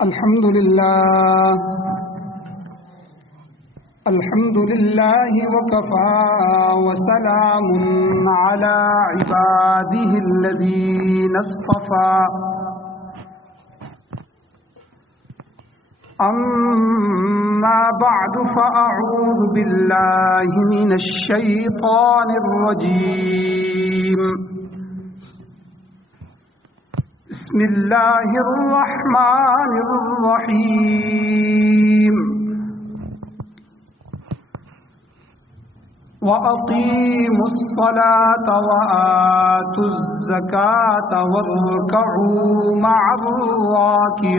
الحمد لله وكفى وسلام على عباده الذين اصطفى أما بعد فأعوذ بالله من الشيطان الرجيم بسم الله الرحمن الرحيم وأقيموا الصلاة وآتوا الزكاة واركعوا مع الراكعين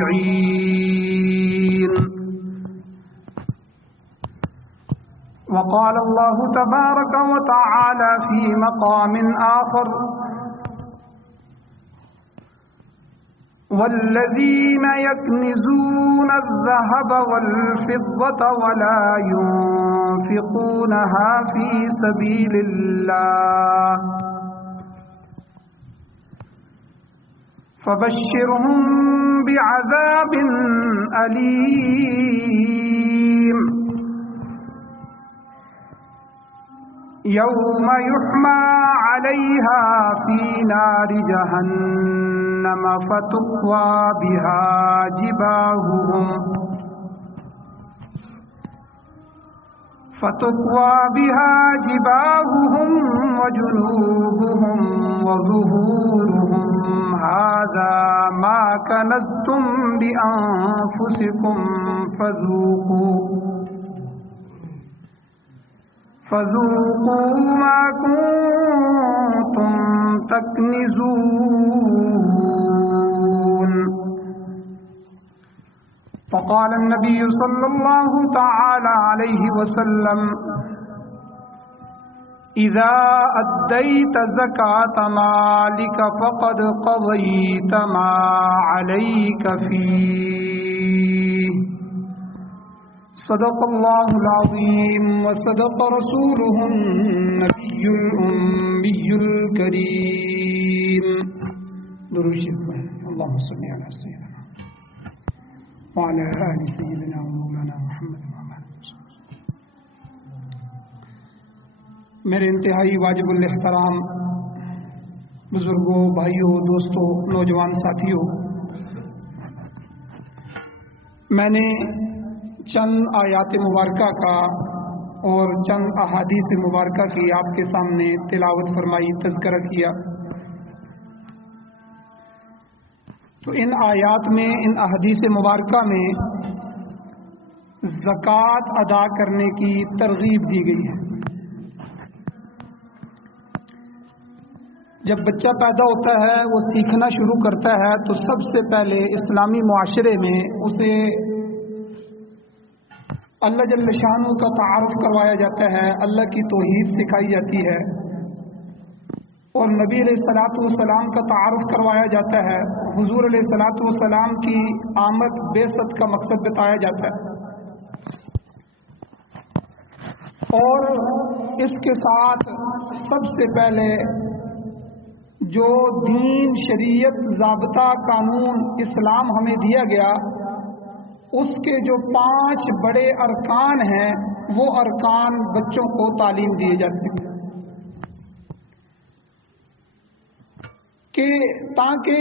وقال الله تبارك وتعالى في مقام آخر والذين يكنزون الذهب والفضة ولا ينفقونها في سبيل الله فبشرهم بعذاب أليم يوم يحمى عليها في نار جهنم فتقوى بها جباههم وجنوبهم وظهورهم هذا ما كنزتم لأنفسكم فذوقوا ما كنتم تكنزون. فقال النبي صلى الله تعالى عليه وسلم إذا أديت زكاة مالك فقد قضيت ما عليك فيه. صدق الله العظيم وصدق رسوله النبي الأمي الكريم. درود شریف اللهم صل على سيدنا وعلى آل سيدنا ومولانا محمد. میرے انتہائی واجب الاحترام بزرگوں، بھائیوں، دوستوں، نوجوان ساتھیوں، میں نے چند آیات مبارکہ کا اور چند احادیث مبارکہ کی آپ کے سامنے تلاوت فرمائی، تذکرہ کیا. تو ان آیات میں، ان احادیث مبارکہ میں زکوٰۃ ادا کرنے کی ترغیب دی گئی ہے. جب بچہ پیدا ہوتا ہے، وہ سیکھنا شروع کرتا ہے، تو سب سے پہلے اسلامی معاشرے میں اسے اللہ جل شانہ کا تعارف کروایا جاتا ہے، اللہ کی توحید سکھائی جاتی ہے، اور نبی علیہ الصلوۃ والسلام کا تعارف کروایا جاتا ہے. حضور علیہ الصلوۃ والسلام کی آمد بعثت کا مقصد بتایا جاتا ہے، اور اس کے ساتھ سب سے پہلے جو دین، شریعت، ضابطہ، قانون اسلام ہمیں دیا گیا، اس کے جو 5 بڑے ارکان ہیں، وہ ارکان بچوں کو تعلیم دیے جاتے ہیں کہ تاکہ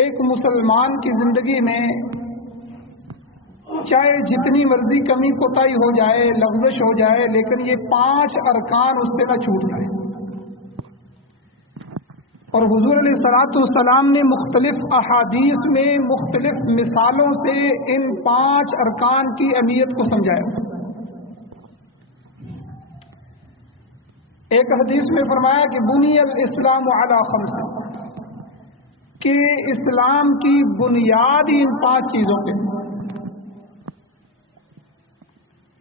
ایک مسلمان کی زندگی میں چاہے جتنی مرضی کمی کوتاہی ہو جائے، لغزش ہو جائے، لیکن یہ 5 ارکان اس سے نہ چھوٹ جائے. اور حضور علیہ الصلوۃ والسلام نے مختلف احادیث میں مختلف مثالوں سے ان 5 ارکان کی اہمیت کو سمجھایا. ایک حدیث میں فرمایا کہ بنی الاسلام علی 5، کہ اسلام کی بنیاد ہی ان 5 چیزوں پہ.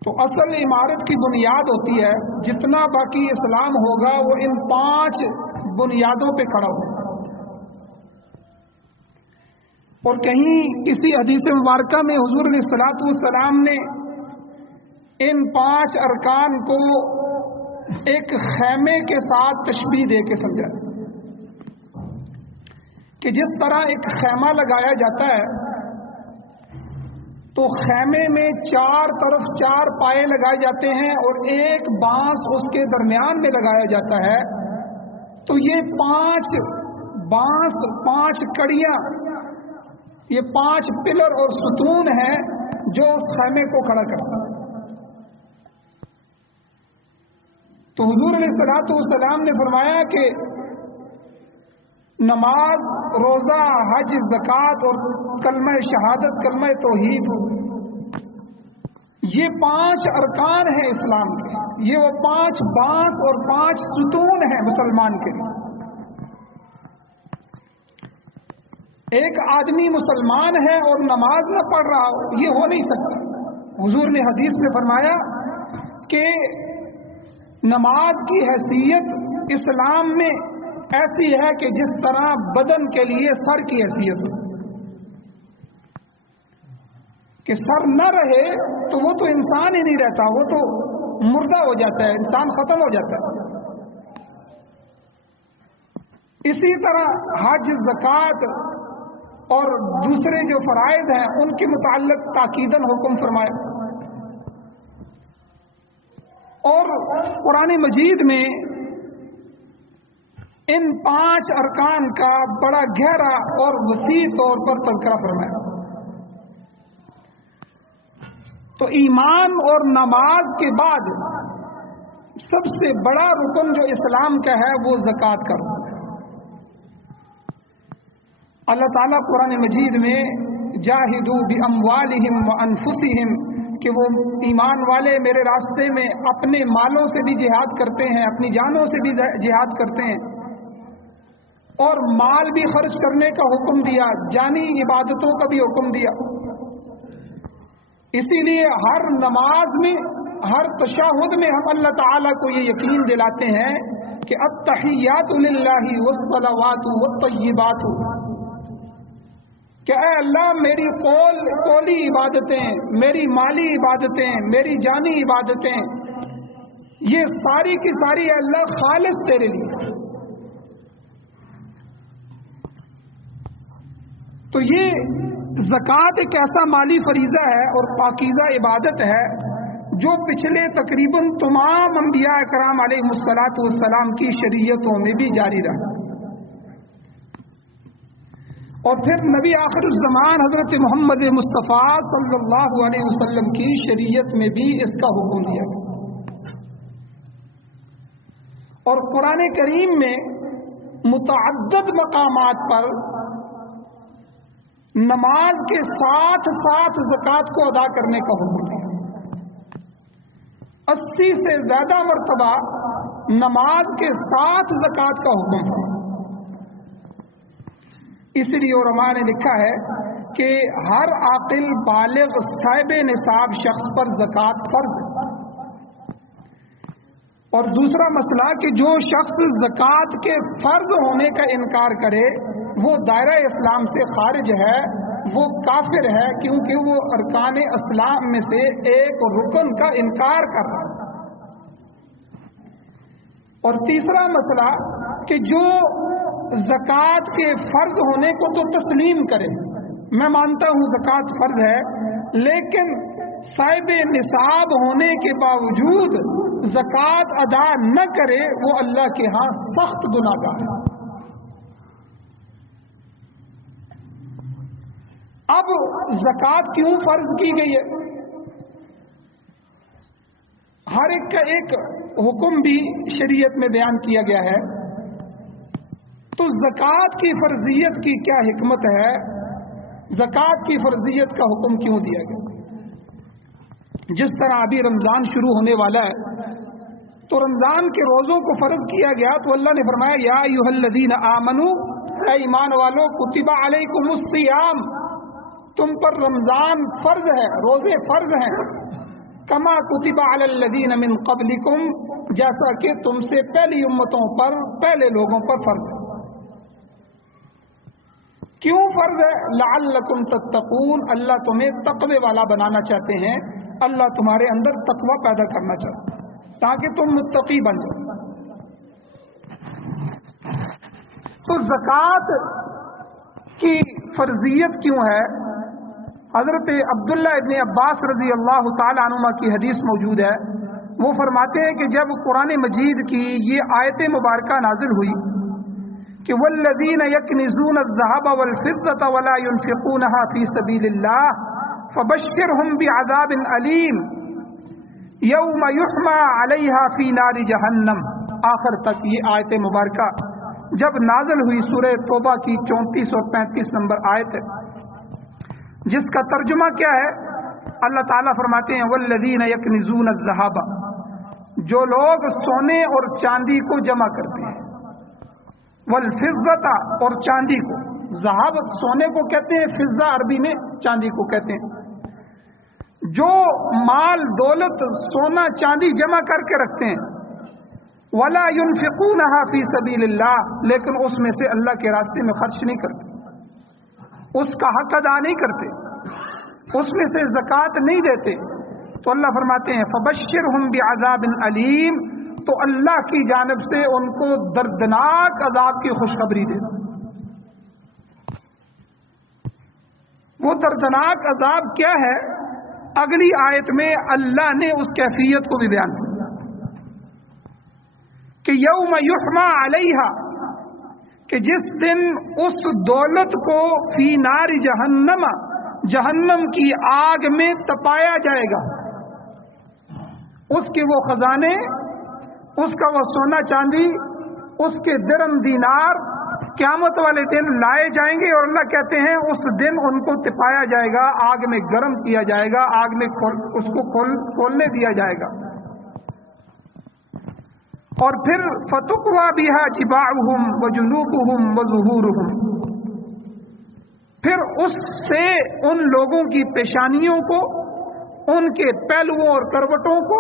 تو اصل عمارت کی بنیاد ہوتی ہے، جتنا باقی اسلام ہوگا وہ ان 5 بنیادوں پہ کھڑا ہو. اور کہیں کسی حدیث مبارکہ میں حضور علیہ الصلوۃ والسلام نے ان 5 ارکان کو ایک خیمے کے ساتھ تشبیہ دے کے سمجھا کہ جس طرح ایک خیمہ لگایا جاتا ہے تو خیمے میں چار طرف 4 پائے لگائے جاتے ہیں اور ایک بانس اس کے درمیان میں لگایا جاتا ہے. تو یہ 5 بانس 5 کڑیاں، یہ 5 پلر اور ستون ہیں جو اس خیمے کو کھڑا کرتا ہے. تو حضور علیہ الصلوۃ والسلام نے فرمایا کہ نماز، روزہ، حج، زکوٰۃ اور کلمہ شہادت، کلمہ توحید، یہ 5 ارکان ہیں اسلام کے. یہ وہ 5 بانس اور 5 ستون ہیں مسلمان کے لیے. ایک آدمی مسلمان ہے اور نماز نہ پڑھ رہا ہو، یہ ہو نہیں سکتا. حضور نے حدیث میں فرمایا کہ نماز کی حیثیت اسلام میں ایسی ہے کہ جس طرح بدن کے لیے سر کی حیثیت ہو، کہ سر نہ رہے تو وہ تو انسان ہی نہیں رہتا، وہ تو مردہ ہو جاتا ہے، انسان ختم ہو جاتا ہے. اسی طرح حج، زکوٰۃ اور دوسرے جو فرائض ہیں ان کے متعلق تاکیداً حکم فرمایا. اور قرآن مجید میں ان 5 ارکان کا بڑا گہرا اور وسیع طور پر تذکرہ فرمایا. تو ایمان اور نماز کے بعد سب سے بڑا رکن جو اسلام کا ہے وہ زکوٰۃ کا رکن ہے. اللہ تعالیٰ قرآن مجید میں جاہدوا باموالہم وانفسہم، کہ وہ ایمان والے میرے راستے میں اپنے مالوں سے بھی جہاد کرتے ہیں، اپنی جانوں سے بھی جہاد کرتے ہیں، اور مال بھی خرچ کرنے کا حکم دیا، جانی عبادتوں کا بھی حکم دیا. اسی لیے ہر نماز میں، ہر تشہد میں ہم اللہ تعالیٰ کو یہ یقین دلاتے ہیں کہ التحیات للہ والصلوات والطیبات، کہ اے اللہ میری قولی عبادتیں، میری مالی عبادتیں، میری جانی عبادتیں، یہ ساری کی ساری اے اللہ خالص تیرے لیے. تو یہ زکوٰۃ ایک ایسا مالی فریضہ ہے اور پاکیزہ عبادت ہے جو پچھلے تقریباً تمام انبیاء کرام علیہ الصلوۃ والسلام کی شریعتوں میں بھی جاری رہا. اور پھر نبی آخر الزمان حضرت محمد مصطفیٰ صلی اللہ علیہ وسلم کی شریعت میں بھی اس کا حکم دیا گیا. اور قرآن کریم میں متعدد مقامات پر نماز کے ساتھ ساتھ زکوٰۃ کو ادا کرنے کا حکم دیا. 80 سے زیادہ مرتبہ نماز کے ساتھ زکوٰۃ کا حکم ہے. اس لیے علماء نے لکھا ہے کہ ہر عاقل بالغ صاحب نصاب شخص پر زکوٰۃ فرض ہے. اور دوسرا مسئلہ کہ جو شخص زکوٰۃ کے فرض ہونے کا انکار کرے وہ دائرہ اسلام سے خارج ہے، وہ کافر ہے، کیونکہ وہ ارکان اسلام میں سے ایک رکن کا انکار کر رہا ہے. اور تیسرا مسئلہ کہ جو زکوٰۃ کے فرض ہونے کو تو تسلیم کرے، میں مانتا ہوں زکوٰۃ فرض ہے، لیکن صاحب نصاب ہونے کے باوجود زکوٰۃ ادا نہ کرے وہ اللہ کے ہاں سخت گناہگار ہے. اب زکوٰۃ کیوں فرض کی گئی ہے؟ ہر ایک کا ایک حکم بھی شریعت میں بیان کیا گیا ہے. تو زکوٰۃ کی فرضیت کی کیا حکمت ہے؟ زکوٰۃ کی فرضیت کا حکم کیوں دیا گیا؟ جس طرح ابھی رمضان شروع ہونے والا ہے تو رمضان کے روزوں کو فرض کیا گیا تو اللہ نے فرمایا یا ایھا الذین آمنو، اے ایمان والو، کتب علیکم الصیام، تم پر رمضان فرض ہے، روزے فرض ہیں، کما کتب علی الذین من قبلکم، جیسا کہ تم سے پہلی امتوں پر، پہلے لوگوں پر فرض ہے. کیوں فرض ہے؟ لعلکم تتقون، اللہ تمہیں تقوی والا بنانا چاہتے ہیں، اللہ تمہارے اندر تقوی پیدا کرنا چاہتے ہیں تاکہ تم متقی بن جاؤ. تو زکوٰۃ کی فرضیت کیوں ہے؟ حضرت عبداللہ ابن عباس رضی اللہ تعالی عنہما کی حدیث موجود ہے، وہ فرماتے ہیں کہ جب قرآن مجید کی یہ آیت مبارکہ نازل ہوئی کہ والذین یکنزون الذهب والفضة ولا ينفقونها فی سبیل اللہ فبشرهم بعذاب علیم یوم یحمى علیہا فی نار جہنم، آخر تک یہ آیت مبارکہ جب نازل ہوئی سورہ توبہ کی 34 اور 35 نمبر آیت ہے، جس کا ترجمہ کیا ہے؟ اللہ تعالیٰ فرماتے ہیں والذین یکنزون الذهب، جو لوگ سونے اور چاندی کو جمع کرتے ہیں، والفضة اور چاندی کو، ذهب سونے کو کہتے ہیں، فضہ عربی میں چاندی کو کہتے ہیں، جو مال دولت سونا چاندی جمع کر کے رکھتے ہیں، ولا ينفقونها فی سبیل اللہ، لیکن اس میں سے اللہ کے راستے میں خرچ نہیں کرتے، اس کا حق ادا نہیں کرتے، اس میں سے زکوٰۃ نہیں دیتے، تو اللہ فرماتے ہیں فبشرہم بعذاب علیم، تو اللہ کی جانب سے ان کو دردناک عذاب کی خوشخبری دے۔ وہ دردناک عذاب کیا ہے؟ اگلی آیت میں اللہ نے اس کیفیت کو بھی بیان کیا کہ یوم یحمى علیہا، کہ جس دن اس دولت کو فی نار جہنم، جہنم کی آگ میں تپایا جائے گا، اس کے وہ خزانے، اس کا وہ سونا چاندی، اس کے درم دینار قیامت والے دن لائے جائیں گے، اور اللہ کہتے ہیں اس دن ان کو تپایا جائے گا، آگ میں گرم کیا جائے گا، آگ میں اس کو کھولنے دیا جائے گا، اور پھر فَتُقْوَى بِهَا جِبَاعُهُمْ وَجُنُوبُهُمْ وَظُهُورُهُمْ، پھر اس سے ان لوگوں کی پیشانیوں کو، ان کے پہلوؤں اور کروٹوں کو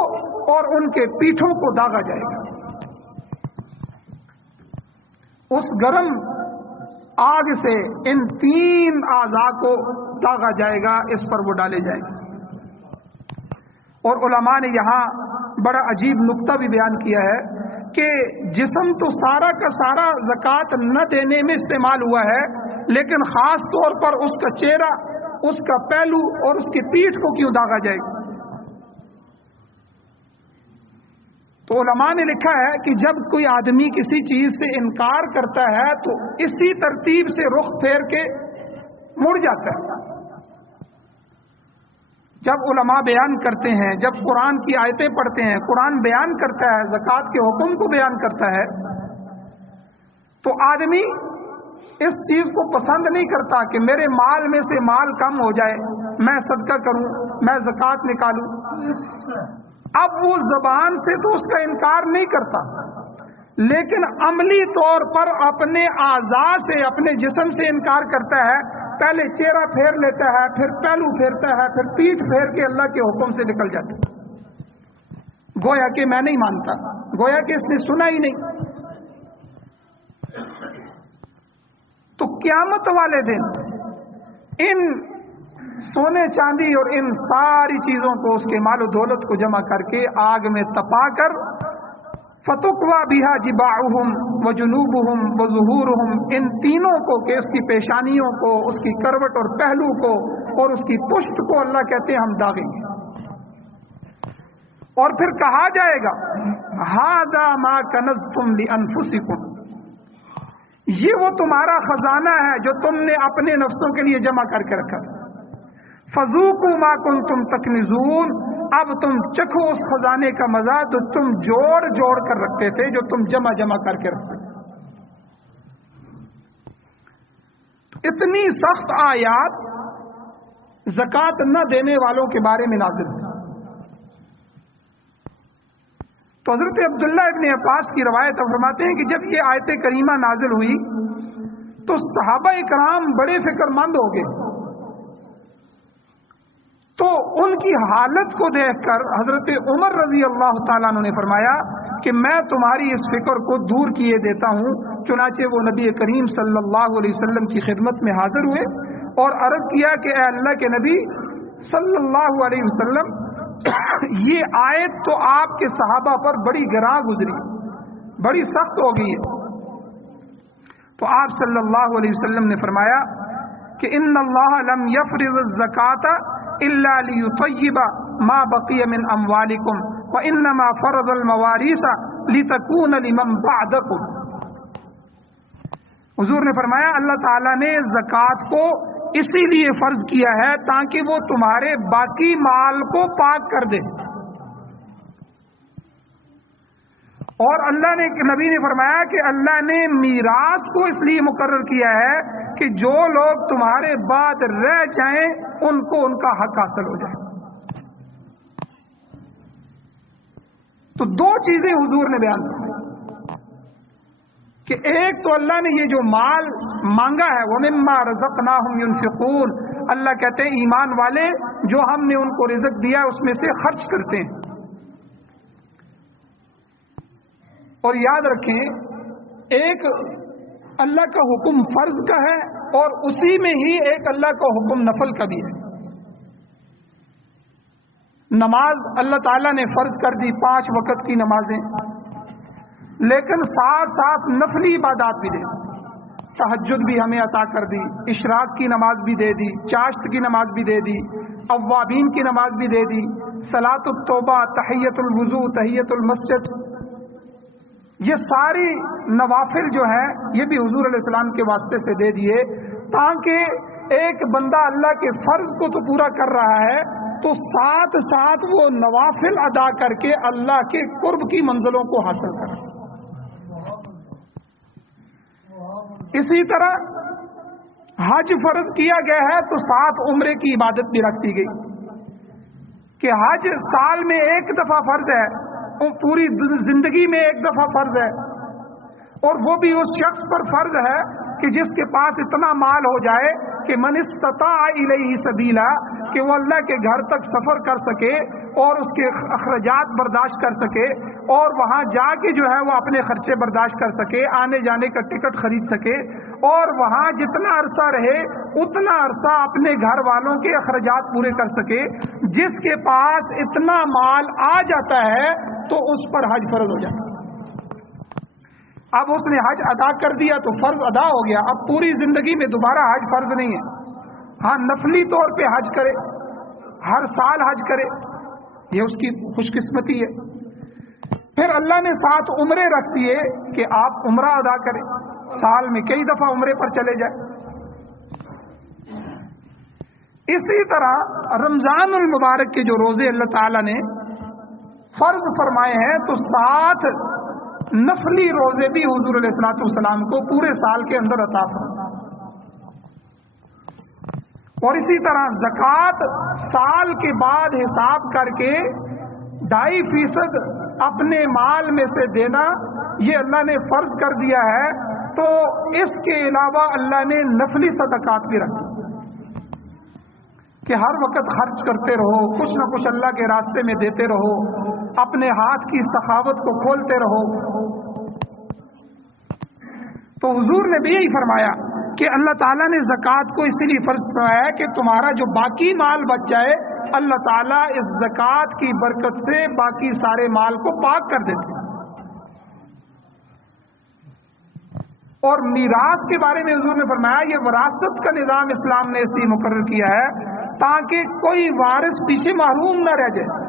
اور ان کے پیٹھوں کو داغا جائے گا، اس گرم آگ سے ان تین اعضاء کو داغا جائے گا، اس پر وہ ڈالے جائیں گے۔ اور علماء نے یہاں بڑا عجیب نقطہ بھی بیان کیا ہے کہ جسم تو سارا کا سارا زکوٰۃ نہ دینے میں استعمال ہوا ہے، لیکن خاص طور پر اس کا چہرہ، اس کا پہلو اور اس کی پیٹھ کو کیوں داغا جائے گا؟ تو علماء نے لکھا ہے کہ جب کوئی آدمی کسی چیز سے انکار کرتا ہے تو اسی ترتیب سے رخ پھیر کے مڑ جاتا ہے۔ جب علماء بیان کرتے ہیں، جب قرآن کی آیتیں پڑھتے ہیں، قرآن بیان کرتا ہے، زکوٰۃ کے حکم کو بیان کرتا ہے، تو آدمی اس چیز کو پسند نہیں کرتا کہ میرے مال میں سے مال کم ہو جائے، میں صدقہ کروں، میں زکوٰۃ نکالوں۔ اب وہ زبان سے تو اس کا انکار نہیں کرتا، لیکن عملی طور پر اپنے اعضاء سے، اپنے جسم سے انکار کرتا ہے۔ پہلے چہرہ پھیر لیتا ہے، پھر پہلو پھیرتا ہے، پھر پیٹھ پھیر کے اللہ کے حکم سے نکل جاتا ہے، گویا کہ میں نہیں مانتا، گویا کہ اس نے سنا ہی نہیں۔ تو قیامت والے دن ان سونے چاندی اور ان ساری چیزوں کو، اس کے مال و دولت کو جمع کر کے آگ میں تپا کر فَتُقْوَى بِهَا جِبَاعُهُمْ وَجُنُوبُهُمْ وَظُهُورُهُمْ، ان تینوں کو کہ اس کی پیشانیوں کو، اس کی کروٹ اور پہلو کو اور اس کی پشت کو اللہ کہتے ہیں ہم داغیں گے، اور پھر کہا جائے گا هَذَا مَا كَنَزْتُمْ لِأَنفُسِكُمْ، یہ وہ تمہارا خزانہ ہے جو تم نے اپنے نفسوں کے لیے جمع کر کے رکھا، فَذُوقُوا مَا كُنتُمْ تَكْنِزُونَ، اب تم چکھو اس خزانے کا مزہ تو تم جوڑ جوڑ کر رکھتے تھے، جو تم جمع جمع کر کے رکھتے تھے۔ اتنی سخت آیات زکوٰۃ نہ دینے والوں کے بارے میں نازل ہوئی۔ تو حضرت عبداللہ ابن عباس کی روایت فرماتے ہیں کہ جب یہ آیت کریمہ نازل ہوئی تو صحابہ کرام بڑے فکر مند ہو گئے، تو ان کی حالت کو دیکھ کر حضرت عمر رضی اللہ تعالیٰ عنہ نے فرمایا کہ میں تمہاری اس فکر کو دور کیے دیتا ہوں۔ چنانچہ وہ نبی کریم صلی اللہ علیہ وسلم کی خدمت میں حاضر ہوئے اور عرض کیا کہ اے اللہ کے نبی صلی اللہ علیہ وسلم، یہ آیت تو آپ کے صحابہ پر بڑی گراں گزری، بڑی سخت ہو گئی ہے۔ تو آپ صلی اللہ علیہ وسلم نے فرمایا کہ ان اللہ لم یفرض الزکاۃ الا لیطیب ما بقی من اموالکم وانما فرض الموارث لتکون لمن بعدکم. حضور نے فرمایا اللہ تعالیٰ نے زکوٰۃ کو اسی لیے فرض کیا ہے تاکہ وہ تمہارے باقی مال کو پاک کر دے. اور اللہ نے نبی نے فرمایا کہ اللہ نے میراث کو اس لیے مقرر کیا ہے کہ جو لوگ تمہارے بعد رہ جائیں ان کو ان کا حق حاصل ہو جائے. تو دو چیزیں حضور نے بیان کی کہ ایک تو اللہ نے یہ جو مال مانگا ہے وَمِمَّا رَزَقْنَاهُمْ يُنْفِقُونَ، اللہ کہتے ہیں ایمان والے جو ہم نے ان کو رزق دیا اس میں سے خرچ کرتے ہیں. اور یاد رکھیں ایک اللہ کا حکم فرض کا ہے اور اسی میں ہی ایک اللہ کا حکم نفل کا بھی ہے. نماز اللہ تعالیٰ نے فرض کر دی 5 وقت کی نمازیں، لیکن ساتھ ساتھ نفلی عبادات بھی دے دی. تہجد بھی ہمیں عطا کر دی، اشراق کی نماز بھی دے دی، چاشت کی نماز بھی دے دی، اوابین کی نماز بھی دے دی، صلاۃ التوبہ، تحیۃ الوضو، تحیۃ المسجد، یہ ساری نوافل جو ہیں یہ بھی حضور علیہ السلام کے واسطے سے دے دیے تاکہ ایک بندہ اللہ کے فرض کو تو پورا کر رہا ہے تو ساتھ ساتھ وہ نوافل ادا کر کے اللہ کے قرب کی منزلوں کو حاصل کرے. اسی طرح حج فرض کیا گیا ہے تو ساتھ عمرے کی عبادت بھی رکھ دی گئی کہ حج سال میں ایک دفعہ فرض ہے، پوری زندگی میں ایک دفعہ فرض ہے، اور وہ بھی اس شخص پر فرض ہے کہ جس کے پاس اتنا مال ہو جائے کہ من استطاع الیہ سبیلا، کہ وہ اللہ کے گھر تک سفر کر سکے اور اس کے اخراجات برداشت کر سکے اور وہاں جا کے جو ہے وہ اپنے خرچے برداشت کر سکے، آنے جانے کا ٹکٹ خرید سکے اور وہاں جتنا عرصہ رہے اتنا عرصہ اپنے گھر والوں کے اخراجات پورے کر سکے. جس کے پاس اتنا مال آ جاتا ہے تو اس پر حج فرض ہو جاتا ہے. اب اس نے حج ادا کر دیا تو فرض ادا ہو گیا، اب پوری زندگی میں دوبارہ حج فرض نہیں ہے. ہاں نفلی طور پہ حج کرے، ہر سال حج کرے، یہ اس کی خوش قسمتی ہے. پھر اللہ نے ساتھ عمرے رکھ دیے کہ آپ عمرہ ادا کریں، سال میں کئی دفعہ عمرے پر چلے جائیں. اسی طرح رمضان المبارک کے جو روزے اللہ تعالیٰ نے فرض فرمائے ہیں تو ساتھ نفلی روزے بھی حضور علیہ الصلوۃ والسلام کو پورے سال کے اندر عطا فرمائے. اور اسی طرح زکوٰۃ سال کے بعد حساب کر کے 2.5% اپنے مال میں سے دینا یہ اللہ نے فرض کر دیا ہے. تو اس کے علاوہ اللہ نے نفلی صدقات بھی رکھے کہ ہر وقت خرچ کرتے رہو، کچھ نہ کچھ اللہ کے راستے میں دیتے رہو، اپنے ہاتھ کی سخاوت کو کھولتے رہو. تو حضور نے بھی یہی فرمایا کہ اللہ تعالیٰ نے زکوٰۃ کو اسی لیے فرض فرمایا کہ تمہارا جو باقی مال بچ جائے اللہ تعالیٰ اس زکوٰۃ کی برکت سے باقی سارے مال کو پاک کر دیتے ہیں. اور میراث کے بارے میں حضور نے فرمایا یہ وراثت کا نظام اسلام نے اس لیے مقرر کیا ہے تاکہ کوئی وارث پیچھے محروم نہ رہ جائے.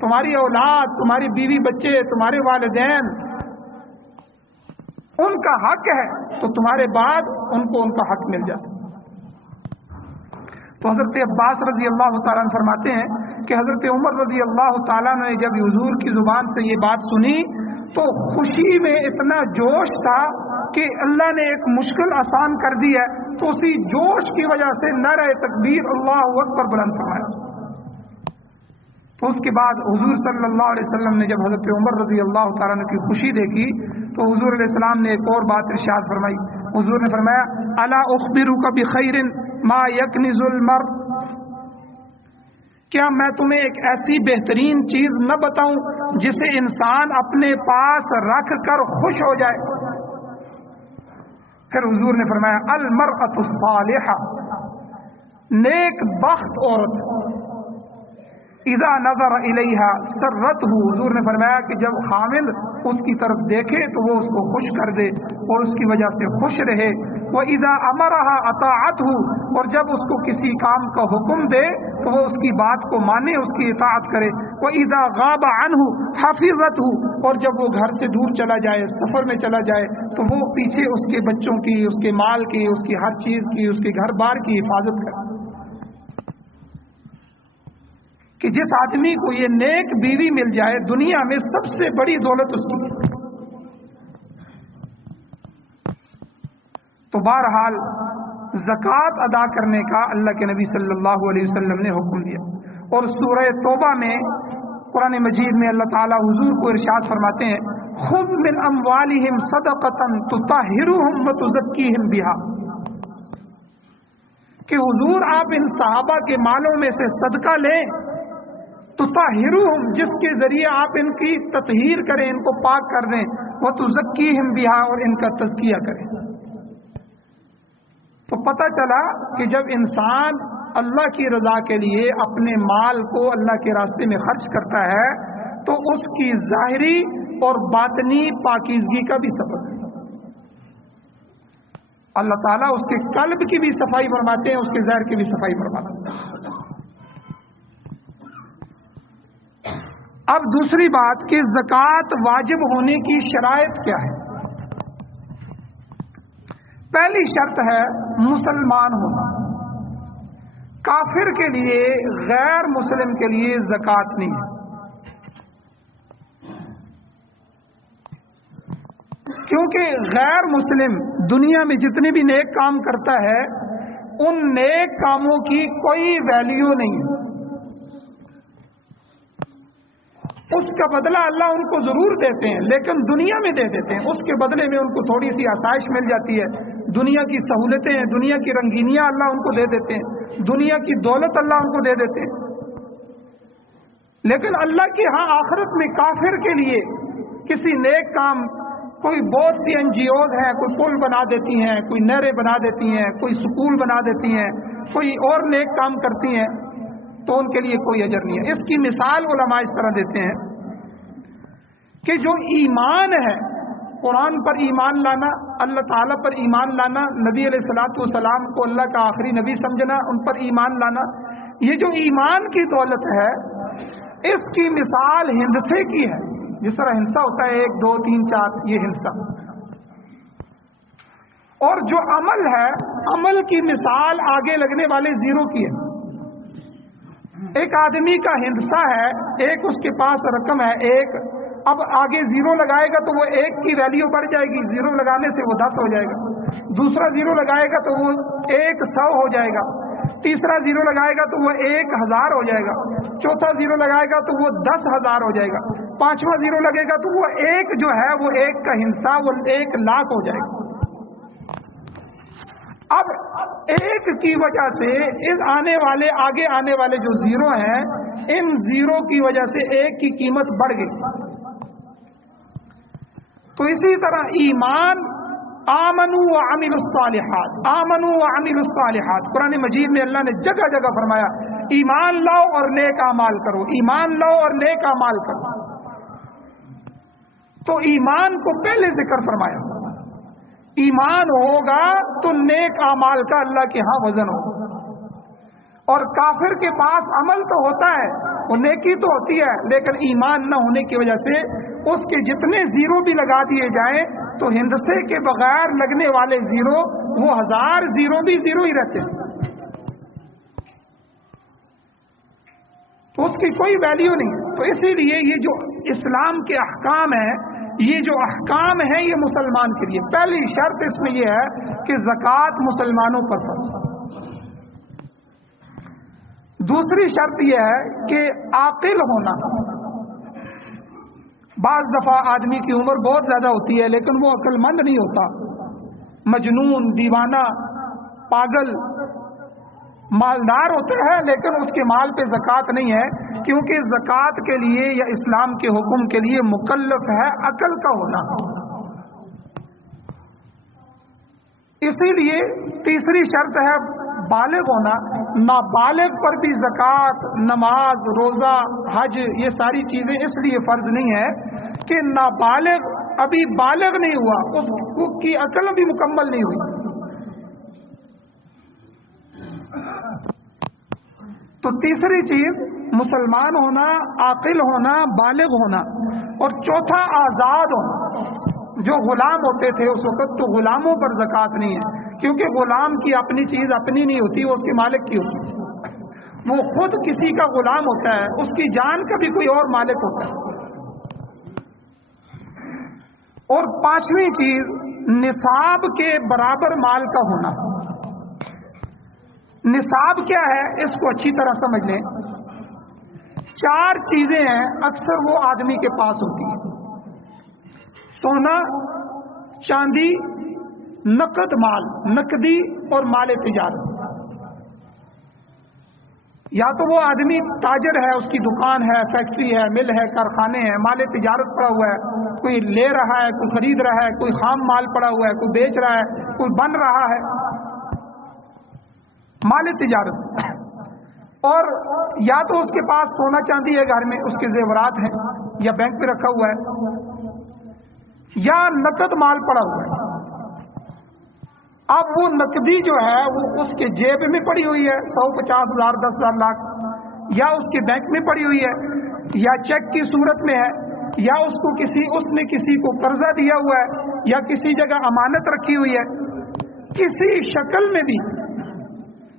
تمہاری اولاد، تمہاری بیوی بچے، تمہارے والدین، ان کا حق ہے تو تمہارے بعد ان کو ان کا حق مل جائے. تو حضرت عباس رضی اللہ تعالیٰ عنہ فرماتے ہیں کہ حضرت عمر رضی اللہ تعالیٰ نے جب حضور کی زبان سے یہ بات سنی تو خوشی میں اتنا جوش تھا کہ اللہ نے ایک مشکل آسان کر دی ہے. تو اسی جوش کی وجہ سے نعرہ تکبیر اللہ اکبر بلند فرمایا. تو اس کے بعد حضور صلی اللہ علیہ وسلم نے جب حضرت عمر رضی اللہ تعالیٰ عنہ کی خوشی دیکھی تو حضور علیہ السلام نے ایک اور بات ارشاد فرمائی. حضور نے فرمایا الا اخبرک بخیر ما یکنز المرء، کیا میں تمہیں ایک ایسی بہترین چیز نہ بتاؤں جسے انسان اپنے پاس رکھ کر خوش ہو جائے. پھر حضور نے فرمایا المرأة الصالحہ، نیک بخت عورت، اذا نظر الیہا سرتہ، حضور نے فرمایا کہ جب خامد اس کی طرف دیکھے تو وہ اس کو خوش کر دے اور اس کی وجہ سے خوش رہے. وَإِذَا أَمَرَهَا أَطَاعَتْهُ، اور جب اس کو کسی کام کا حکم دے تو وہ اس کی بات کو مانے، اس کی اطاعت کرے. وَإِذَا غَابَ عَنْهُ حَفِظَتْهُ، اور جب وہ گھر سے دور چلا جائے، سفر میں چلا جائے، تو وہ پیچھے اس کے بچوں کی، اس کے مال کی، اس کی ہر چیز کی، اس کے گھر بار کی حفاظت کرے. کہ جس آدمی کو یہ نیک بیوی مل جائے، دنیا میں سب سے بڑی دولت اس کی. تو بہرحال زکوٰۃ ادا کرنے کا اللہ کے نبی صلی اللہ علیہ وسلم نے حکم دیا. اور سورہ توبہ میں، قرآن مجید میں اللہ تعالیٰ حضور کو ارشاد فرماتے ہیں، خذ من اموالہم صدقۃ تطہرھم وتزکیھم بہا، کہ حضور آپ ان صحابہ کے مالوں میں سے صدقہ لیں، تطہرھم، جس کے ذریعے آپ ان کی تطہیر کریں، ان کو پاک کر دیں، وتزکیھم بہا، اور ان کا تزکیہ کریں. تو پتہ چلا کہ جب انسان اللہ کی رضا کے لیے اپنے مال کو اللہ کے راستے میں خرچ کرتا ہے تو اس کی ظاہری اور باطنی پاکیزگی کا بھی سبب ہے. اللہ تعالیٰ اس کے قلب کی بھی صفائی فرماتے ہیں، اس کے ظاہر کی بھی صفائی فرماتے ہیں. اب دوسری بات کہ زکوٰۃ واجب ہونے کی شرائط کیا ہے. پہلی شرط ہے مسلمان ہونا. کافر کے لیے، غیر مسلم کے لیے زکوٰۃ نہیں ہے، کیونکہ غیر مسلم دنیا میں جتنے بھی نیک کام کرتا ہے ان نیک کاموں کی کوئی ویلیو نہیں ہے. اس کا بدلہ اللہ ان کو ضرور دیتے ہیں، لیکن دنیا میں دے دیتے ہیں. اس کے بدلے میں ان کو تھوڑی سی آسائش مل جاتی ہے، دنیا کی سہولتیں ہیں، دنیا کی رنگینیاں اللہ ان کو دے دیتے ہیں، دنیا کی دولت اللہ ان کو دے دیتے ہیں. لیکن اللہ کے ہاں آخرت میں کافر کے لیے کسی نیک کام، کوئی بہت سی NGOs ہیں، کوئی پل بنا دیتی ہیں، کوئی نہریں بنا دیتی ہیں، کوئی سکول بنا دیتی ہیں، کوئی اور نیک کام کرتی ہیں، تو ان کے لیے کوئی اجر نہیں ہے. اس کی مثال علماء اس طرح دیتے ہیں کہ جو ایمان ہے، قرآن پر ایمان لانا، اللہ تعالیٰ پر ایمان لانا، نبی علیہ الصلوۃ والسلام کو اللہ کا آخری نبی سمجھنا، ان پر ایمان لانا، یہ جو ایمان کی دولت ہے اس کی مثال ہندسے کی ہے. جس طرح ہندسہ ہوتا ہے 1 2 3 4، یہ ہندسہ. اور جو عمل ہے، عمل کی مثال آگے لگنے والے زیرو کی ہے. ایک آدمی کا ہندسہ ہے، ایک اس کے پاس رقم ہے 1، اب آگے زیرو لگائے گا تو وہ 1 کی ویلیو بڑھ جائے گی، زیرو لگانے سے وہ 10 ہو جائے گا. دوسرا زیرو لگائے گا تو وہ 1 100 ہو جائے گا. تیسرا زیرو لگائے گا تو وہ 1000 ہو جائے گا. چوتھا زیرو لگائے گا تو وہ 10,000 ہو جائے گا. پانچواں زیرو لگے گا تو وہ 1 جو ہے وہ 1 کا ہندسہ وہ 1,00,000 ہو جائے گا. اب 1 کی وجہ سے اس آگے آنے والے جو زیرو ہیں، ان زیرو کی وجہ سے 1 کی قیمت بڑھ گئی. تو اسی طرح ایمان، آمنوا وعملوا الصالحات، آمنوا وعملوا الصالحات، قرآن مجید میں اللہ نے جگہ جگہ فرمایا ایمان لاؤ اور نیک اعمال کرو، ایمان لاؤ اور نیک اعمال کرو. تو ایمان کو پہلے ذکر فرمایا. ایمان ہوگا تو نیک اعمال کا اللہ کے ہاں وزن ہوگا. اور کافر کے پاس عمل تو ہوتا ہے، وہ نیکی تو ہوتی ہے، لیکن ایمان نہ ہونے کی وجہ سے اس کے جتنے زیرو بھی لگا دیے جائیں تو ہندسے کے بغیر لگنے والے زیرو وہ 1000 زیرو بھی زیرو ہی رہتے ہیں. تو اس کی کوئی ویلیو نہیں. تو اسی لیے یہ جو اسلام کے احکام ہیں، یہ جو احکام ہیں یہ مسلمان کے لیے. پہلی شرط اس میں یہ ہے کہ زکوٰۃ مسلمانوں پر فرض ہے. دوسری شرط یہ ہے کہ عاقل ہونا. بعض دفعہ آدمی کی عمر بہت زیادہ ہوتی ہے لیکن وہ عقل مند نہیں ہوتا، مجنون، دیوانہ، پاگل، مالدار ہوتے ہیں لیکن اس کے مال پہ زکوٰۃ نہیں ہے، کیونکہ زکوٰۃ کے لیے یا اسلام کے حکم کے لیے مکلف ہے عقل کا ہونا. اسی لیے تیسری شرط ہے بالغ ہونا. نابالغ پر بھی زکوٰۃ، نماز، روزہ، حج، یہ ساری چیزیں اس لیے فرض نہیں ہے کہ نابالغ ابھی بالغ نہیں ہوا، اس کی عقل بھی مکمل نہیں ہوئی. تو تیسری چیز مسلمان ہونا، عاقل ہونا، بالغ ہونا، اور چوتھا آزاد ہونا۔ جو غلام ہوتے تھے اس وقت تو غلاموں پر زکوٰۃ نہیں ہے، کیونکہ غلام کی اپنی چیز اپنی نہیں ہوتی، وہ اس کے مالک کی ہوتی ہے، وہ خود کسی کا غلام ہوتا ہے، اس کی جان کا بھی کوئی اور مالک ہوتا ہے۔ اور پانچویں چیز نصاب کے برابر مال کا ہونا۔ نصاب کیا ہے اس کو اچھی طرح سمجھ لیں۔ 4 چیزیں ہیں اکثر وہ آدمی کے پاس ہوتی ہیں: سونا، چاندی، نقد مال، نقدی اور مال تجارت۔ یا تو وہ آدمی تاجر ہے، اس کی دکان ہے، فیکٹری ہے، مل ہے، کارخانے ہیں، مال تجارت پڑا ہوا ہے، کوئی لے رہا ہے، کوئی خرید رہا ہے، کوئی خام مال پڑا ہوا ہے، کوئی بیچ رہا ہے، کوئی بن رہا ہے، مال تجارت۔ اور یا تو اس کے پاس سونا چاندی ہے گھر میں، اس کے زیورات ہیں یا بینک میں رکھا ہوا ہے، یا نقد مال پڑا ہوا ہے۔ اب وہ نقدی جو ہے وہ اس کے جیب میں پڑی ہوئی ہے، 100-50,000 10,000 لاکھ، یا اس کے بینک میں پڑی ہوئی ہے، یا چیک کی صورت میں ہے، یا اس نے کسی کو قرضہ دیا ہوا ہے، یا کسی جگہ امانت رکھی ہوئی ہے، کسی شکل میں بھی،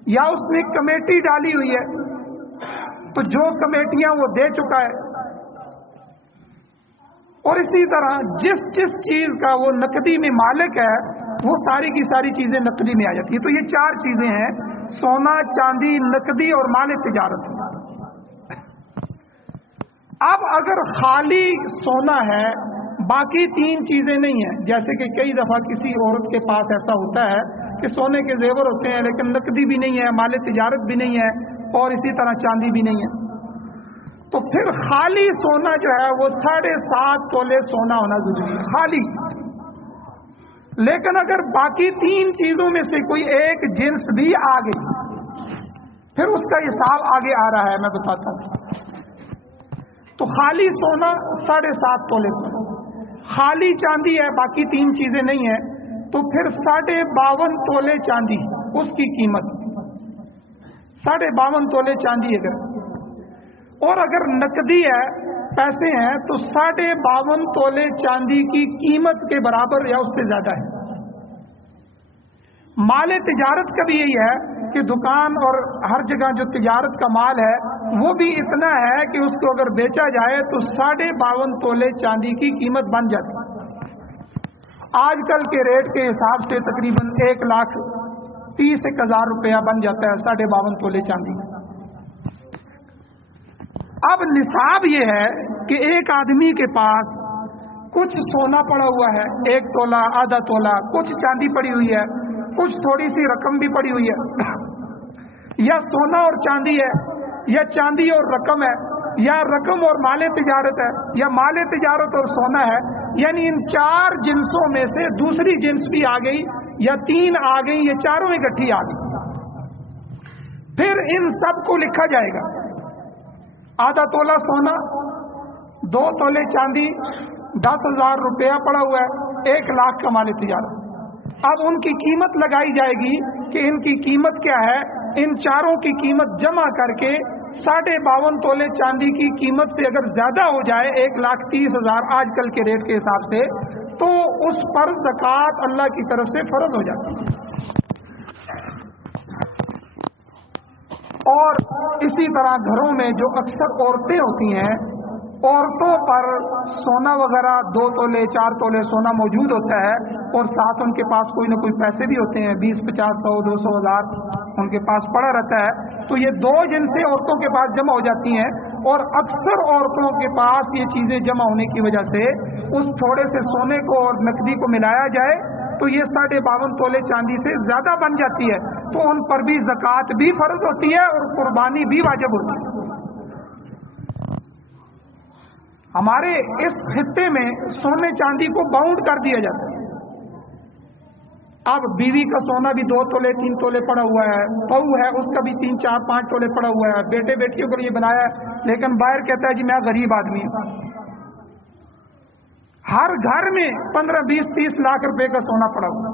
یا اس نے کمیٹی ڈالی ہوئی ہے، تو جو کمیٹیاں وہ دے چکا ہے۔ اور اسی طرح جس چیز کا وہ نقدی میں مالک ہے وہ ساری کی ساری چیزیں نقدی میں آ جاتی ہیں۔ تو یہ 4 چیزیں ہیں: سونا، چاندی، نقدی اور مال تجارت۔ اب اگر خالی سونا ہے، باقی 3 چیزیں نہیں ہیں، جیسے کہ کئی دفعہ کسی عورت کے پاس ایسا ہوتا ہے کہ سونے کے زیور ہوتے ہیں لیکن نقدی بھی نہیں ہے، مال تجارت بھی نہیں ہے، اور اسی طرح چاندی بھی نہیں ہے، تو پھر خالی سونا جو ہے وہ 7.5 تولے سونا ہونا ضروری ہے، خالی۔ لیکن اگر باقی 3 چیزوں میں سے کوئی ایک جنس بھی آ گئی، پھر اس کا حساب آگے آ رہا ہے، میں بتاتا ہوں۔ تو خالی سونا 7.5 تولے سونا، خالی چاندی ہے، باقی 3 چیزیں نہیں ہیں، تو پھر 52.5 تولے چاندی اس کی قیمت، 52.5 تولے چاندی اگر، اور اگر نقدی ہے، پیسے ہیں، تو 52.5 تولے چاندی کی قیمت کے برابر یا اس سے زیادہ ہے۔ مال تجارت کا بھی یہی ہے کہ دکان اور ہر جگہ جو تجارت کا مال ہے وہ بھی اتنا ہے کہ اس کو اگر بیچا جائے تو 52.5 تولے چاندی کی قیمت بن جاتی ہے۔ آج کل کے ریٹ کے حساب سے تقریباً 1,30,000 روپیہ بن جاتا ہے 52.5 تولے چاندی۔ اب نصاب یہ ہے کہ ایک آدمی کے پاس کچھ سونا پڑا ہوا ہے، 1 تولہ، آدھا تولہ، کچھ چاندی پڑی ہوئی ہے، کچھ تھوڑی سی رقم بھی پڑی ہوئی ہے، یا سونا اور چاندی ہے، یا چاندی اور رقم ہے، یا رقم اور مال تجارت ہے، یا مال تجارت اور سونا ہے، یعنی ان 4 جنسوں میں سے دوسری جنس بھی آ گئی، یا 3 آ گئی، یا چاروں اکٹھی آ گئی، پھر ان سب کو لکھا جائے گا۔ آدھا تولہ سونا، 2 تولے چاندی، 10,000 روپیہ پڑا ہوا ہے، 1 لاکھ کا مال تجارت۔ اب ان کی قیمت لگائی جائے گی کہ ان کی قیمت کیا ہے، ان چاروں کی قیمت جمع کر کے 52.5 تولے چاندی کی قیمت سے اگر زیادہ ہو جائے 1,30,000 آج کل کے ریٹ کے حساب سے، تو اس پر زکوٰۃ اللہ کی طرف سے فرض ہو جاتی ہے۔ اور اسی طرح گھروں میں جو اکثر عورتیں ہوتی ہیں، عورتوں پر سونا وغیرہ 2 تولے 4 تولے سونا موجود ہوتا ہے، اور ساتھ ان کے پاس کوئی نہ کوئی پیسے بھی ہوتے ہیں، 20 50 100 200 ہزار ان کے پاس پڑا رہتا ہے، تو یہ 2 جنسیں عورتوں کے پاس جمع ہو جاتی ہیں، اور اکثر عورتوں کے پاس یہ چیزیں جمع ہونے کی وجہ سے اس تھوڑے سے سونے کو اور نقدی کو ملایا جائے تو یہ 52.5 تولے چاندی سے زیادہ بن جاتی ہے، تو ان پر بھی زکوٰۃ بھی فرض ہوتی ہے اور قربانی بھی واجب ہوتی ہے۔ ہمارے اس خطے میں سونے چاندی کو باؤنڈ کر دیا جاتا ہے۔ اب بیوی کا سونا بھی 2 تولے 3 تولے پڑا ہوا ہے، بہو ہے اس کا بھی 3 4 5 تولے پڑا ہوا ہے، بیٹے بیٹیوں کو یہ بنایا ہے، لیکن باہر کہتا ہے جی میں غریب آدمی ہوں۔ ہر گھر میں 15 20 30 لاکھ روپے کا سونا پڑا ہوا ہے۔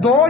2